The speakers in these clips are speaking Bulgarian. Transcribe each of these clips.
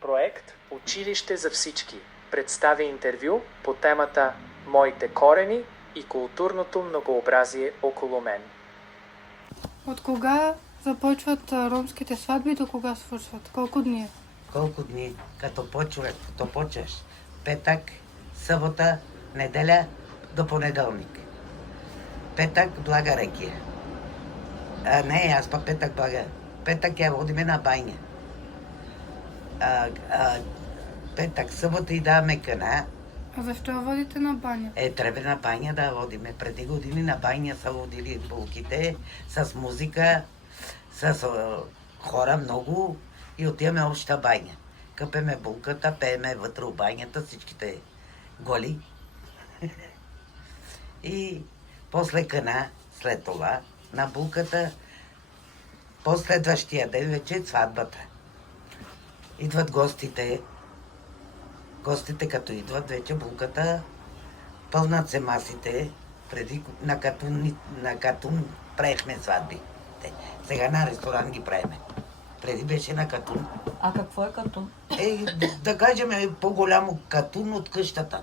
Проект "Училище за всички" представя интервю по темата "Моите корени и културното многообразие около мен". От кога започват ромските сватби и до кога свършват? Колко дни? Колко дни? Като почваш? Петък, събота, неделя до понеделник. Петък блага рекия. Не, аз па петък блага. Петък я водиме на баня. Петък, събота и даваме къна. А защо водите на баня? Трябва на баня да водиме. Преди години на баня са водили булките с музика, с хора много и отиваме обща баня. Къпеме булката, пееме вътре в банята, всичките голи. И после къна, след това, на булката, последващия ден вече е сватбата. Идват гостите. Гостите като идват, вече булката, пълнат се масите. Преди на катун правихме сватби. Сега на ресторант ги правиме. Преди беше на катун. А какво е катун? Да кажем по-голямо катун от къщата.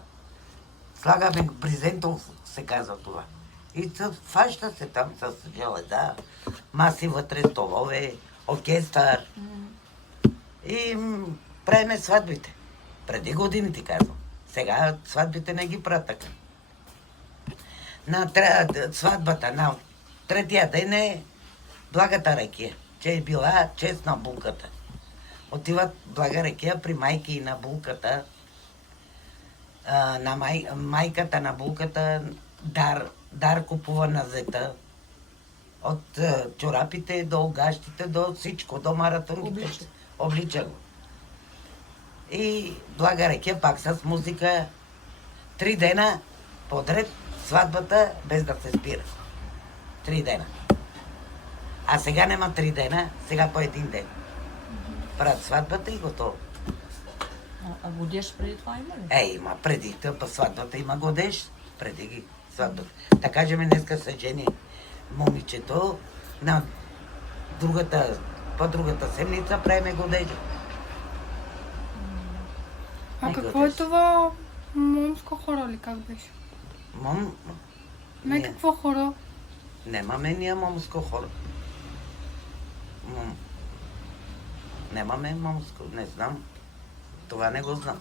Слагаме брезентов, се казва това. И фаща се там с железа, маси вътре, столове, оркестър. И правиме сватбите. Преди години ти казвам. Сега сватбите не ги правят така. На сватбата, на третия ден е благата рекия, че е била честна булката. Отиват блага рекия при майки и на булката, на майката на булката дар купува на зета. От чорапите до гащите, до всичко, до маратонките. Облича го. И блага рекия пак с музика. 3 дена подред сватбата без да се спира. 3 дена. А сега няма 3 дена, сега по 1 ден. Правят сватбата и готово. А годеж преди това има ли? Има преди по сватбата има годеж. Преди ги сватбата. Да кажем, днеска се жени момичето, на по-другата седмица правиме годежа. А какво е това момско хоро ли как беше? Не, какво хоро? Немаме ние момско хоро. Немаме момско, не знам. Това не го знам.